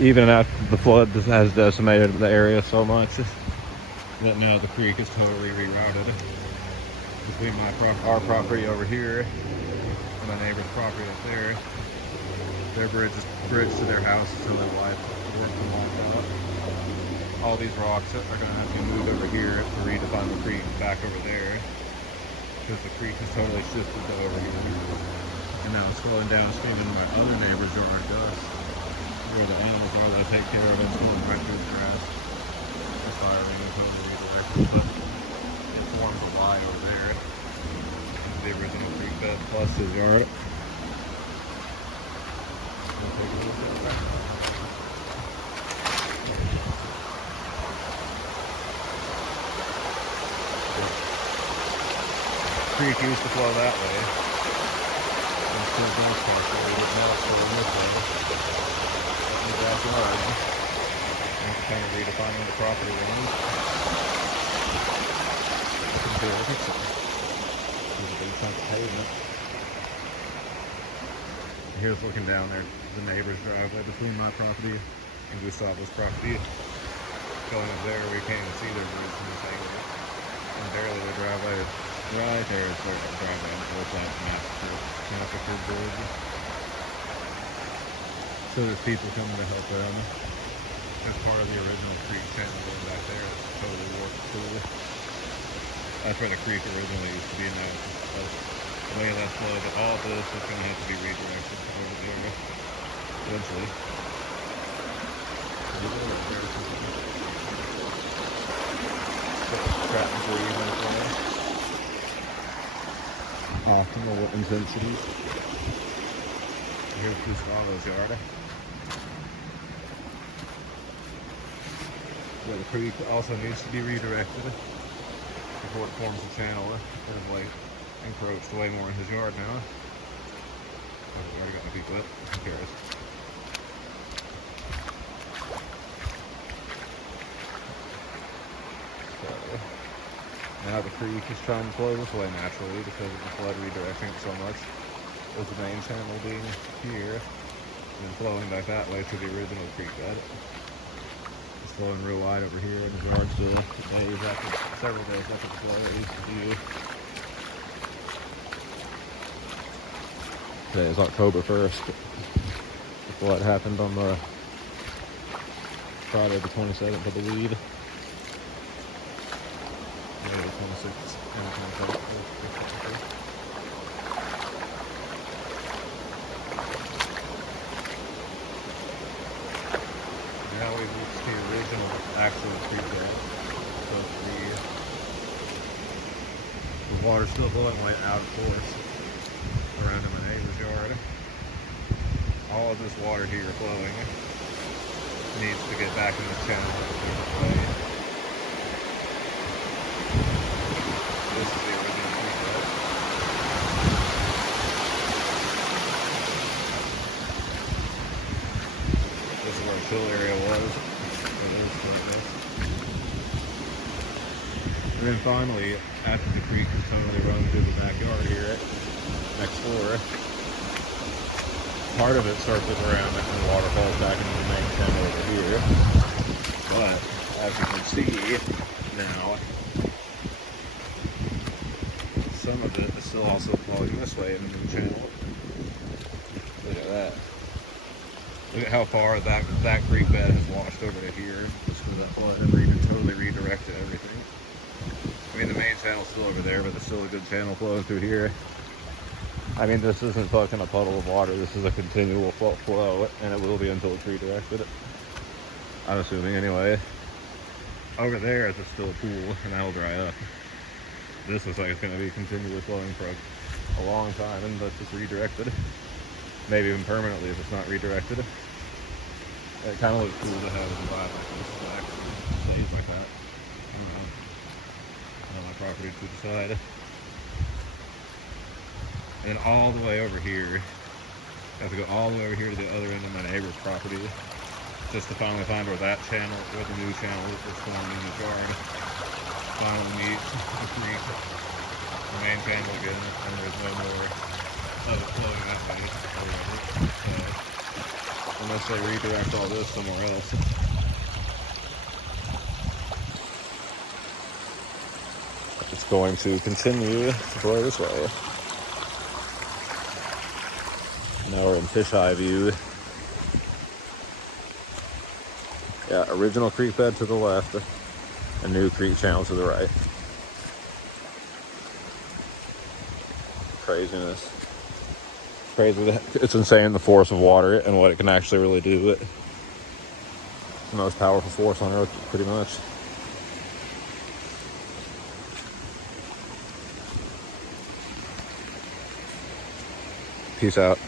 even after the flood has decimated the area so much that now the creek is totally rerouted between our property over here and my neighbor's property up there. Their bridge to their house is totally wide. All these rocks are going to have to be moved over here to redefine the creek back over there, because the creek has totally shifted to over here. And now it's flowing downstream into my other neighbor's yard, Gus, where the animals are that I take care of. It's going right through the grass. It's firing and totally redirected, but it forms a line over there into the original creek bed plus his yard. Creek used to flow that way. And still does flow, but now it's flowing this way. In the backyard. And it's kind of redefining the property lines. There's a big chunk of pavement. Here's looking down there, the neighbor's driveway between my property and Gustavo's property. Going up there, we can't even see their roofs in this area. And barely the driveway is right there is where the driveway is. It looks like massacre bridge. So there's people coming to help them. As part of the original creek channel going back there, it's totally warped pool. That's where the creek originally used to be, now the way that's flow, but all of this is going to have to be redirected over there eventually. Trap and breathe on its own. Optimal intensities. Here's Gustavo's yard. Where the creek also needs to be redirected before it forms a channel. It is like encroached way more in his yard now. I've already got my feet wet. Who cares? Now the creek is trying to flow this way naturally because of the flood redirecting it so much. With the main channel being here and flowing back that way to the original creek bed. It's flowing real wide over here in his yard still. Several days after the flood, at least a few. Today is October 1st. The flood happened on the Friday the 27th, I believe. The 26th and the 27th. Now we've reached the original actual creek bed. So the water's still blowing way out of course around in my neighbor's yard. All of this water here flowing needs to get back in this channel this way. This is the original creek bed. This is where the fill area was. And then finally, after the creek is totally run through the backyard here, next door, part of it circles around and the water falls back into the main channel over here. But as you can see now, some of it is still also flowing this way in the new channel. Look at that. Look at how far that creek bed has washed over to here, just for that flood and totally redirected everything. I mean, the main channel's still over there, but there's still a good channel flowing through here. I mean, this isn't fucking a puddle of water. This is a continual flow, and it will be until it's redirected. I'm assuming, anyway. Over there is still a pool, and that'll dry up. This looks like it's going to be continually flowing for a long time, unless it's redirected. Maybe even permanently if it's not redirected. It kind of looks cool to have a divide like this that actually stays like that. On my property to the side. And all the way over here, I have to go all the way over here to the other end of my neighbor's property just to finally find where that channel, where the new channel is forming in the yard, finally meets the creek, the main channel again, and there's no more of it flowing that way. So, the unless they redirect all this somewhere else. It's going to continue to flow this way. Now we're in fisheye view. Yeah, original creek bed to the left, a new creek channel to the right. Craziness. Crazy. It's insane the force of water and what it can actually really do. It's the most powerful force on Earth, pretty much. Peace out.